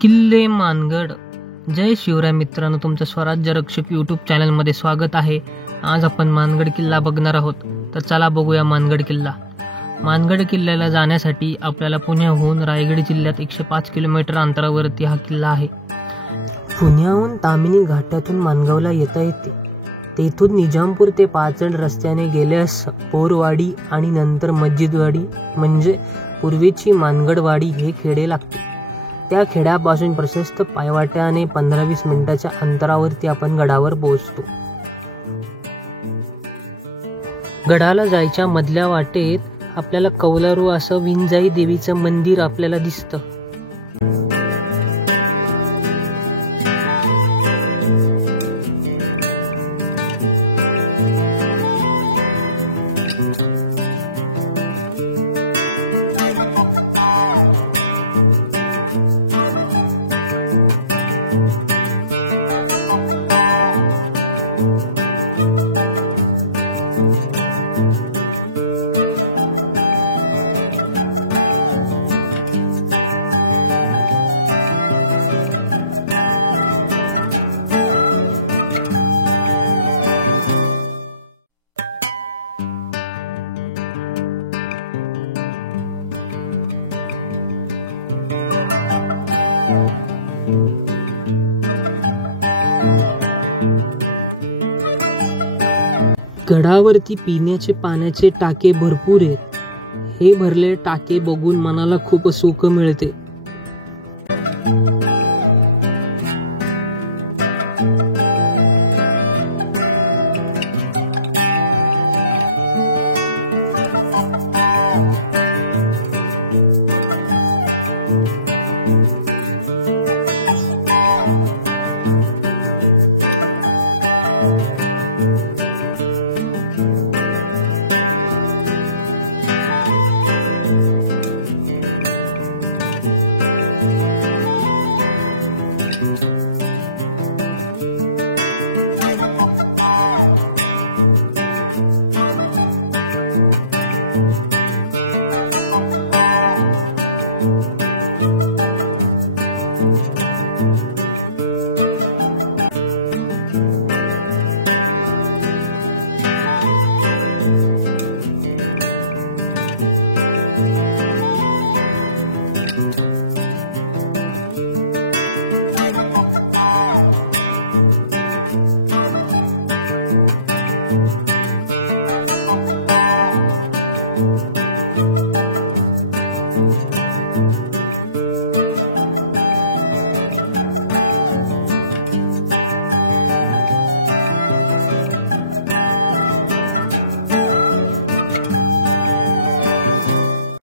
किल्ले मानगड. जय शिवराय मित्रांनो, तुमचं स्वराज्य रक्षक यूट्यूब चॅनलमध्ये स्वागत आहे. आज आपण मानगड किल्ला बघणार आहोत. तर चला बघूया मानगड किल्ला. मानगड किल्ल्याला जाण्यासाठी आपल्याला पुण्याहून रायगड जिल्ह्यात 105 किलोमीटर अंतरावरती हा किल्ला आहे. पुण्याहून तामिनी घाटातून माणगावला येता येते. तेथून निजामपूर ते पाचड रस्त्याने गेल्यास पोरवाडी आणि नंतर मस्जिदवाडी म्हणजे पूर्वीची मानगडवाडी हे खेडे लागते. त्या खेड्यापासून प्रशस्त पायवाट्याने 15-20 मिनिटाच्या अंतरावरती आपण गडावर पोहोचतो. गडाला जायच्या मधल्या वाटेत आपल्याला कौलारू असं विंजाई देवीचं मंदिर आपल्याला दिसतं. गडावरती पिण्याचे पाण्याचे टाके भरपूर आहेत. हे भरले टाके बघून मनाला खूप सुख मिळते.